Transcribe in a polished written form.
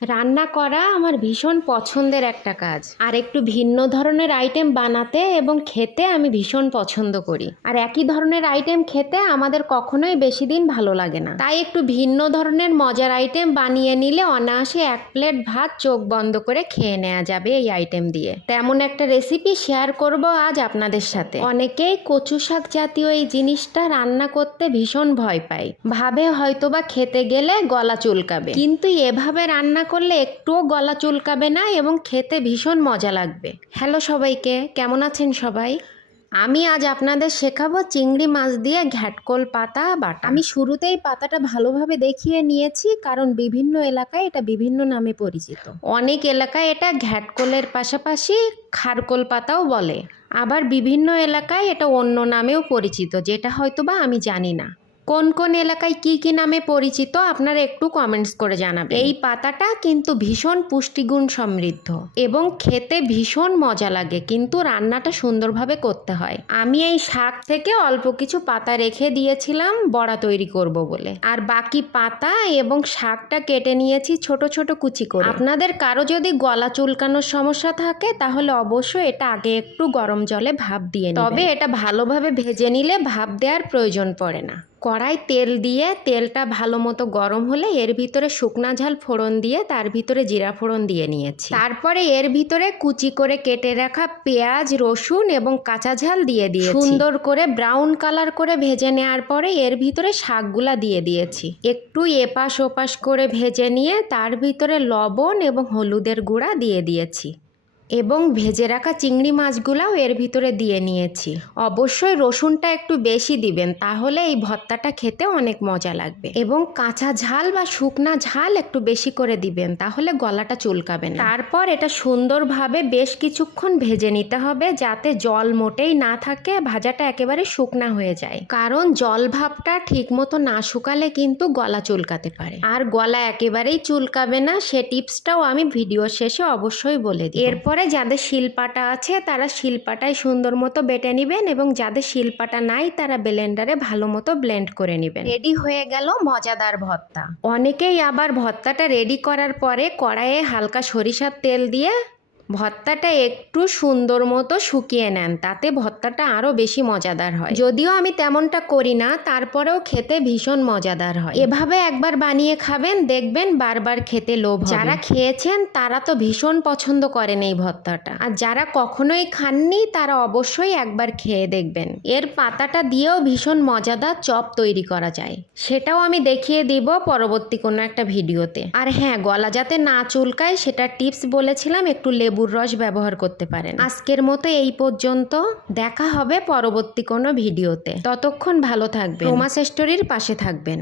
রান্না করা আমার ভীষণ পছন্দের একটা কাজ। আর একটু ভিন্ন ধরনের আইটেম বানাতে এবং খেতে আমি ভীষণ পছন্দ করি। আর একই ধরনের আইটেম খেতে আমাদের কখনোই বেশি দিন ভালো লাগে না। তাই একটু ভিন্ন ধরনের মজার আইটেম বানিয়ে নিলে অনায়াসে এক প্লেট ভাত চোখ বন্ধ করে খেয়ে নেওয়া যাবে এই আইটেম দিয়ে। তেমন একটা রেসিপি শেয়ার করব আজ আপনাদের সাথে। অনেকেই কচু শাক জাতীয় এই জিনিসটা রান্না করতে ভীষণ ভয় পায়, ভাবে হয়তোবা খেতে গেলে গলা চুলকাবে, কিন্তু এভাবে রান্না করলে একটুও গলা চুলকাবে না এবং খেতে ভীষণ মজা লাগবে। হ্যালো সবাইকে, কেমন আছেন সবাই? আমি আজ আপনাদের শেখাবো চিংড়ি মাছ দিয়ে ঘ্যাটকোল পাতা বাটা। আমি শুরুতেই পাতাটা ভালোভাবে দেখিয়ে নিয়েছি, কারণ বিভিন্ন এলাকায় এটা বিভিন্ন নামে পরিচিত। অনেক এলাকায় এটা ঘ্যাটকোলের পাশাপাশি খারকোল পাতাও বলে, আবার বিভিন্ন এলাকায় এটা অন্য নামেও পরিচিত, যেটা হয়তোবা আমি জানি না। কোন কোন এলাকায় কি কি নামে পরিচিত আপনারা একটু কমেন্টস করে জানাবেন। এই পাতাটা কিন্তু ভীষণ পুষ্টিগুণ সমৃদ্ধ এবং খেতে ভীষণ মজা লাগে, কিন্তু রান্নাটা সুন্দরভাবে করতে হয়। আমি এই শাক থেকে অল্প কিছু পাতা রেখে দিয়েছিলাম বড়া তৈরি করব বলে, আর বাকি পাতা এবং শাকটা কেটে নিয়েছি ছোট ছোট কুচি করে। আপনাদের কারো যদি গলা চুলকানোর সমস্যা থাকে তাহলে অবশ্যই এটা আগে একটু গরম জলে ভাপ দিয়ে নেবেন, তবে এটা ভালোভাবে ভেজে নিলে ভাপ দেওয়ার প্রয়োজন পড়ে না। কড়াই তেল দিয়ে তেলটা ভালো মতো গরম হলে এর ভিতরে শুকনা ঝাল ফোড়ন দিয়ে তার ভিতরে জিরা ফোড়ন দিয়ে নিয়েছি। তারপরে এর ভিতরে কুচি করে কেটে রাখা পেঁয়াজ, রসুন এবং কাঁচা ঝাল দিয়ে দিয়েছি। সুন্দর করে ব্রাউন কালার করে ভেজে নেওয়ার পরে এর ভিতরে শাকগুলা দিয়ে দিয়েছি। একটু এপাশ ওপাশ করে ভেজে নিয়ে তার ভিতরে লবণ এবং হলুদের গুঁড়া দিয়ে দিয়েছি এবং ভেজে রাখা চিংড়ি মাছগুলাও এর ভিতরে দিয়ে নিয়েছি। অবশ্যই রসুনটা একটু বেশি দিবেন, তাহলে এই ভর্তাটা খেতে অনেক মজা লাগবে, এবং কাঁচা ঝাল বা শুকনা ঝাল একটু বেশি করে দিবেন, তাহলে গলাটা চুলকাবে না। তারপর এটা সুন্দরভাবে বেশ কিছুক্ষণ ভেজে নিতে হবে, যাতে জল মোটেই না থাকে, ভাজাটা একেবারে শুকনা হয়ে যায়, কারণ জল ভাবটা ঠিক মতো না শুকালে কিন্তু গলা চুলকাতে পারে। আর গলা একেবারেই চুলকাবে না সে টিপসটাও আমি ভিডিও শেষে অবশ্যই বলে দিই। এরপর যাদের শিলপাটা আছে তারা শিলপাটায় সুন্দর মতো বেটে নেবেন, এবং যাদের শিলপাটা নাই তারা ব্লেন্ডারে ভালো মতো ব্লেন্ড করে নেবেন। রেডি হয়ে গেল মজাদার ভর্তা। অনেকেই আবার ভর্তাটা রেডি করার পরে কড়াইয়ে হালকা সরিষার তেল দিয়ে ভর্তাটা একটু সুন্দর মতো শুকিয়ে নেন, তাতে ভর্তাটা আরও বেশি মজাদার হয়। যদিও আমি তেমনটা করি না, তারপরেও খেতে ভীষণ মজাদার হয়। এভাবে একবার বানিয়ে খাবেন, দেখবেন বারবার খেতে লোভ হবে। যারা খেয়েছেন তারা তো ভীষণ পছন্দ করেন এই ভর্তাটা, আর যারা কখনোই খাননি তারা অবশ্যই একবার খেয়ে দেখবেন। এর পাতাটা দিয়েও ভীষণ মজাদার চপ তৈরি করা যায়, সেটাও আমি দেখিয়ে দিব পরবর্তী কোনো একটা ভিডিওতে। আর হ্যাঁ, গলা যাতে না চুলকায় সেটা টিপস বলেছিলাম, একটু লেবুর রস ব্যবহার করতে পারেন। আজকের মতো এই পর্যন্ত, দেখা হবে পরবর্তী কোনো ভিডিওতে। ততক্ষণ ভালো থাকবেন, রোমা স্টোরির পাশে থাকবেন।